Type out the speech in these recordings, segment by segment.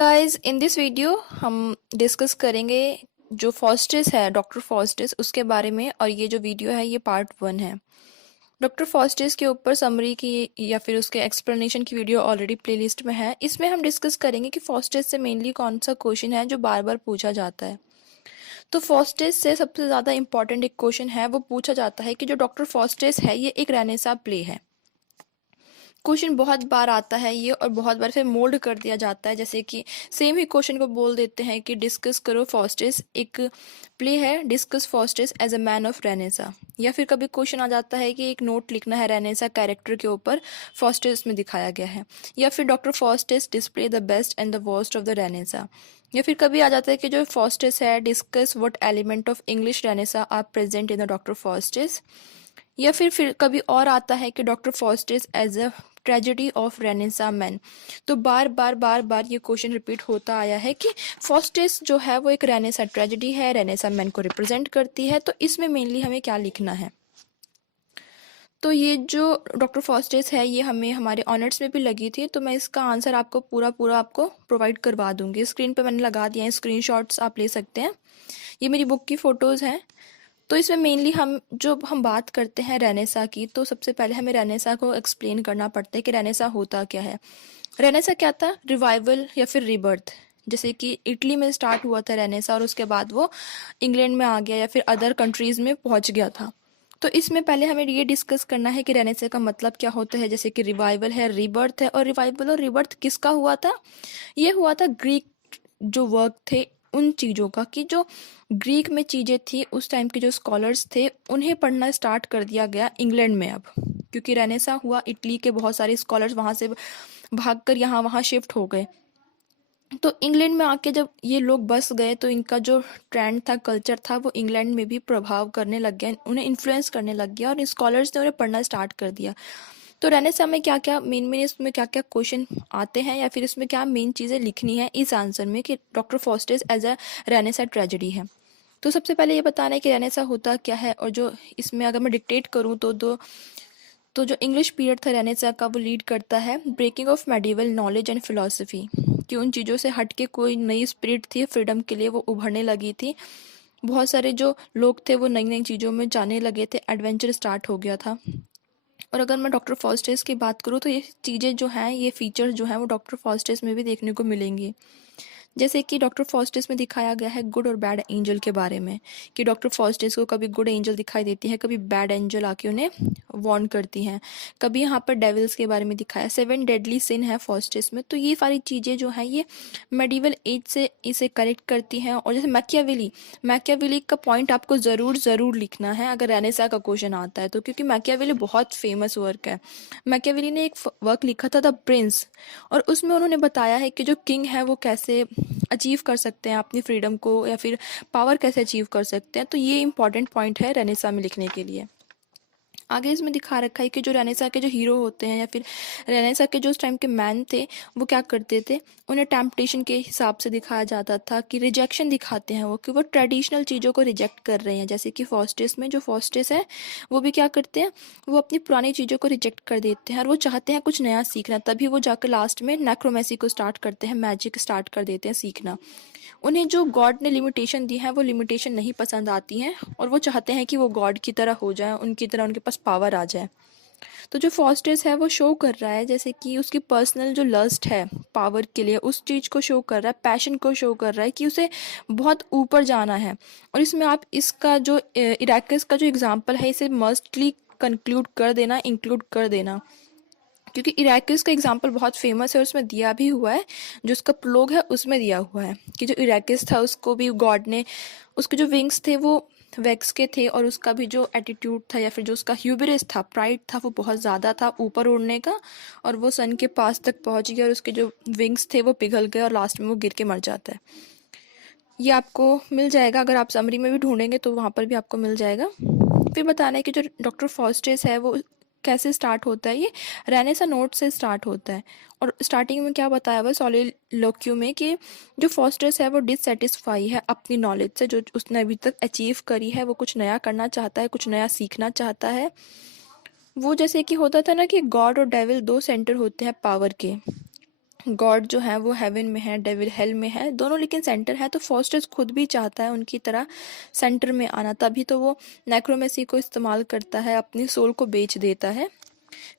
Guys in this video हम discuss करेंगे जो फॉस्टिस है, डॉक्टर फॉस्टिस, उसके बारे में। और ये जो वीडियो है ये पार्ट 1 है। डॉक्टर फॉस्टिस के ऊपर समरी की या फिर उसके एक्सप्लेनेशन की वीडियो ऑलरेडी प्लेलिस्ट में है। इसमें हम डिस्कस करेंगे कि फॉस्टिस से मेनली कौन सा क्वेश्चन है जो बार बार पूछा जाता है। तो फॉस्टिस से सबसे ज़्यादा इंपॉर्टेंट एक क्वेश्चन है, वो पूछा जाता है कि जो डॉक्टर फॉस्टिस है ये एक रेनेसा प्ले है। क्वेश्चन बहुत बार आता है ये, और बहुत बार फिर मोल्ड कर दिया जाता है, जैसे कि सेम ही क्वेश्चन को बोल देते हैं कि डिस्कस करो फॉस्टिस, एक प्ले है, discuss Faustus as a man of renaissance. या फिर कभी क्वेश्चन आ जाता है कि एक नोट लिखना है रेनेसा कैरेक्टर के ऊपर, फॉस्टिस में दिखाया गया है। या फिर doctor Faustus display the best and the worst of the renaissance. या फिर कभी आ जाता है कि जो फॉस्टिस है, discuss what element of English renaissance are present in the doctor Faustus. या फिर कभी और आता है कि doctor Faustus as a tragedy of renaissance man. तो बार बार बार बार ये क्वेश्चन रिपीट होता आया है कि फॉस्टिस जो है वो एक रेनेसा ट्रेजेडी है, रेनेसा मैन को रिप्रेजेंट करती है। तो इसमें मेनली हमें क्या लिखना है। तो ये जो डॉक्टर फॉस्टिस है ये हमें हमारे ऑनर्स में भी लगी थी, तो मैं इसका आंसर आपको पूरा पूरा आपको प्रोवाइड करवा दूंगी। स्क्रीन पे मैंने लगा दिया है, स्क्रीनशॉट्स आप ले सकते हैं। ये मेरी बुक की फ़ोटोज़ हैं। तो इसमें मेनली हम बात करते हैं रेनेसा की, तो सबसे पहले हमें रेनेसा को एक्सप्लेन करना पड़ता है कि रेनेसा होता क्या है। रेनेसा क्या था? रिवाइवल या फिर रीबर्थ। जैसे कि इटली में स्टार्ट हुआ था रेनेसा, और उसके बाद वो इंग्लैंड में आ गया या फिर अदर कंट्रीज़ में पहुंच गया था। तो इसमें पहले हमें ये डिस्कस करना है कि रेनेसा का मतलब क्या होता है। जैसे कि रिवाइवल है, रीबर्थ है, और रिवाइवल और रीबर्थ किसका हुआ था? ये हुआ था ग्रीक जो वर्क थे उन चीज़ों का, कि जो ग्रीक में चीज़ें थी उस टाइम के जो स्कॉलर्स थे उन्हें पढ़ना स्टार्ट कर दिया गया इंग्लैंड में। अब क्योंकि रेनेसा हुआ, इटली के बहुत सारे स्कॉलर्स वहाँ से भागकर यहाँ वहाँ शिफ्ट हो गए। तो इंग्लैंड में आके जब ये लोग बस गए तो इनका जो ट्रेंड था, कल्चर था, वो इंग्लैंड में भी प्रभाव करने लग गया, उन्हें इन्फ्लुएंस करने लग गया, और स्कॉलर्स ने उन्हें पढ़ना स्टार्ट कर दिया। तो रेनेसा में क्या क्या मेन इसमें क्या क्या क्वेश्चन आते हैं, या फिर इसमें क्या मेन चीज़ें लिखनी है इस आंसर में कि doctor Faustus as a renaissance tragedy है। तो सबसे पहले ये बताना है कि रेनेसा होता क्या है। और जो इसमें अगर मैं डिक्टेट करूँ तो जो इंग्लिश पीरियड था रेनेसा का, वो लीड करता है breaking of medieval knowledge and philosophy, कि उन चीज़ों से हट के कोई नई स्पिरिट थी फ्रीडम के लिए, वो उभरने लगी थी। बहुत सारे जो लोग थे वो नई नई चीज़ों में जाने लगे थे, एडवेंचर स्टार्ट हो गया था। और अगर मैं डॉक्टर फॉस्टिस की बात करूँ तो ये चीज़ें जो हैं, ये फीचर्स जो हैं, वो डॉक्टर फॉस्टिस में भी देखने को मिलेंगी। जैसे कि डॉक्टर फॉस्टिस में दिखाया गया है गुड और बैड एंजल के बारे में, कि डॉक्टर फॉस्टिस को कभी गुड एंजल दिखाई देती है, कभी बैड एंजल आके उन्हें वार्न करती हैं। कभी यहाँ पर डेविल्स के बारे में दिखाया, 7 डेडली सिन है फॉस्टिस में। तो ये सारी चीज़ें जो हैं ये मेडिवल एज से इसे करेक्ट करती हैं। और जैसे मैकियावेली का पॉइंट आपको ज़रूर ज़रूर लिखना है अगर रेनेसा का क्वेश्चन आता है तो, क्योंकि मैकियावेली बहुत फेमस वर्क है। मैकियावेली ने एक वर्क लिखा था द प्रिंस, और उसमें उन्होंने बताया है कि जो किंग है वो कैसे अचीव कर सकते हैं अपनी फ्रीडम को, या फिर पावर कैसे अचीव कर सकते हैं। तो ये इंपॉर्टेंट पॉइंट है रेनेसा में लिखने के लिए। आगे इसमें दिखा रखा है कि जो रेनेसा के जो हीरो होते हैं, या फिर रेनेसा के जो उस टाइम के मैन थे, वो क्या करते थे, उन्हें टेम्पटेशन के हिसाब से दिखाया जाता था, कि रिजेक्शन दिखाते हैं वो, कि वो ट्रेडिशनल चीज़ों को रिजेक्ट कर रहे हैं। जैसे कि फॉस्टिस में जो फॉस्टिस है वो भी क्या करते हैं, वो अपनी पुरानी चीज़ों को रिजेक्ट कर देते हैं, और वो चाहते हैं कुछ नया सीखना। तभी वो जाकर लास्ट में नेक्रोमेसी को स्टार्ट करते हैं, मैजिक स्टार्ट कर देते हैं सीखना। उन्हें जो गॉड ने लिमिटेशन दी है वो लिमिटेशन नहीं पसंद आती हैं, और वो चाहते हैं कि वो गॉड की तरह हो जाए, उनकी तरह उनके पास पावर आ जाए। तो जो फॉस्टिस है वो शो कर रहा है जैसे कि उसकी पर्सनल जो लस्ट है पावर के लिए, उस चीज़ को शो कर रहा है, पैशन को शो कर रहा है कि उसे बहुत ऊपर जाना है। और इसमें आप इसका जो इराकिस का जो एग्जाम्पल है, इसे मस्टली कंक्लूड कर देना, इंक्लूड कर देना, क्योंकि इराकिस का एग्जाम्पल बहुत फेमस है, और उसमें दिया भी हुआ है। जो उसका प्रोलोग है उसमें दिया हुआ है कि जो इराकिस था उसको भी गॉड ने, उसके जो विंग्स थे वो वैक्स के थे, और उसका भी जो एटीट्यूड था या फिर जो उसका ह्यूबरिस था, प्राइड था, वो बहुत ज़्यादा था ऊपर उड़ने का। और वो सन के पास तक पहुंच गया, और उसके जो विंग्स थे वो पिघल गए, और लास्ट में वो गिर के मर जाता है। ये आपको मिल जाएगा, अगर आप समरी में भी ढूंढेंगे तो वहाँ पर भी आपको मिल जाएगा। फिर बताना है कि जो डॉक्टर फॉस्टिस है वो कैसे स्टार्ट होता है। ये रेनेसा नोट से स्टार्ट होता है, और स्टार्टिंग में क्या बताया हुआ सॉलिलोक्यू में कि जो फॉस्टिस है वो डिससेटिस्फाई है अपनी नॉलेज से, जो उसने अभी तक अचीव करी है। वो कुछ नया करना चाहता है, कुछ नया सीखना चाहता है। वो जैसे कि होता था ना कि गॉड और डेविल दो सेंटर होते हैं पावर के, गॉड जो है वो हेवन में है, डेविल हेल में है, दोनों लेकिन सेंटर है। तो फॉस्टर्स खुद भी चाहता है उनकी तरह सेंटर में आना, तभी तो वो नेक्रोमेसी को इस्तेमाल करता है, अपनी सोल को बेच देता है।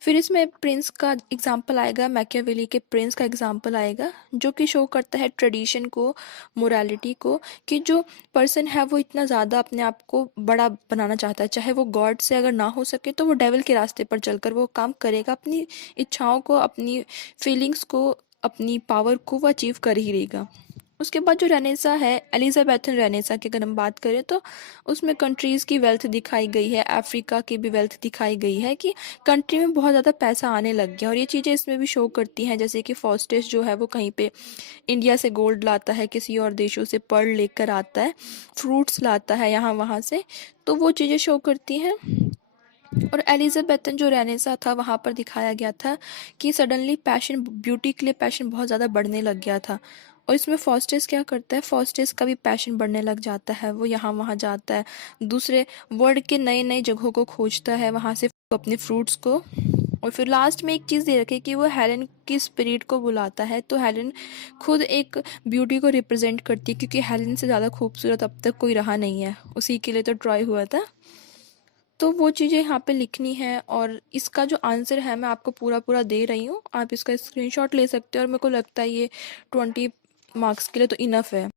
फिर इसमें प्रिंस का एग्जाम्पल आएगा, मैकियावेली के प्रिंस का एग्जाम्पल आएगा, जो कि शो करता है ट्रेडिशन को, मोरालिटी को, कि जो पर्सन है वो इतना ज़्यादा अपने आप को बड़ा बनाना चाहता है, चाहे वो गॉड से अगर ना हो सके तो वो डेविल के रास्ते पर चलकर वो काम करेगा, अपनी इच्छाओं को, अपनी फीलिंग्स को, अपनी पावर को वो अचीव कर ही रहेगा। उसके बाद जो रेनेसा है, एलिजाबेथन रेनेसा की अगर हम बात करें तो उसमें कंट्रीज़ की वेल्थ दिखाई गई है, अफ्रीका की भी वेल्थ दिखाई गई है, कि कंट्री में बहुत ज़्यादा पैसा आने लग गया। और ये चीज़ें इसमें भी शो करती हैं, जैसे कि फॉस्टेस जो है वो कहीं पे इंडिया से गोल्ड लाता है, किसी और देशों से पर्ल लेकर आता है, फ्रूट्स लाता है यहाँ वहाँ से, तो वो चीज़ें शो करती हैं। और एलिजाबेथन जो रेनेसा था वहाँ पर दिखाया गया था कि सडनली पैशन, ब्यूटी के लिए पैशन बहुत ज़्यादा बढ़ने लग गया था। और इसमें फॉस्टेस क्या करता है, फॉस्टेस का भी पैशन बढ़ने लग जाता है, वो यहाँ वहाँ जाता है, दूसरे वर्ल्ड के नए नए जगहों को खोजता है, वहाँ से अपने फ्रूट्स को। और फिर लास्ट में एक चीज़ दे रखी कि वो हेलेन की स्पिरिट को बुलाता है, तो हेलेन खुद एक ब्यूटी को रिप्रेजेंट करती है, क्योंकि हेलेन से ज़्यादा खूबसूरत अब तक कोई रहा नहीं है, उसी के लिए तो ट्रॉय हुआ था। तो वो चीज़ें यहाँ पे लिखनी है, और इसका जो आंसर है मैं आपको पूरा पूरा दे रही हूँ, आप इसका स्क्रीनशॉट ले सकते हो, और मेरे को लगता है ये 20 मार्क्स के लिए तो इनफ है।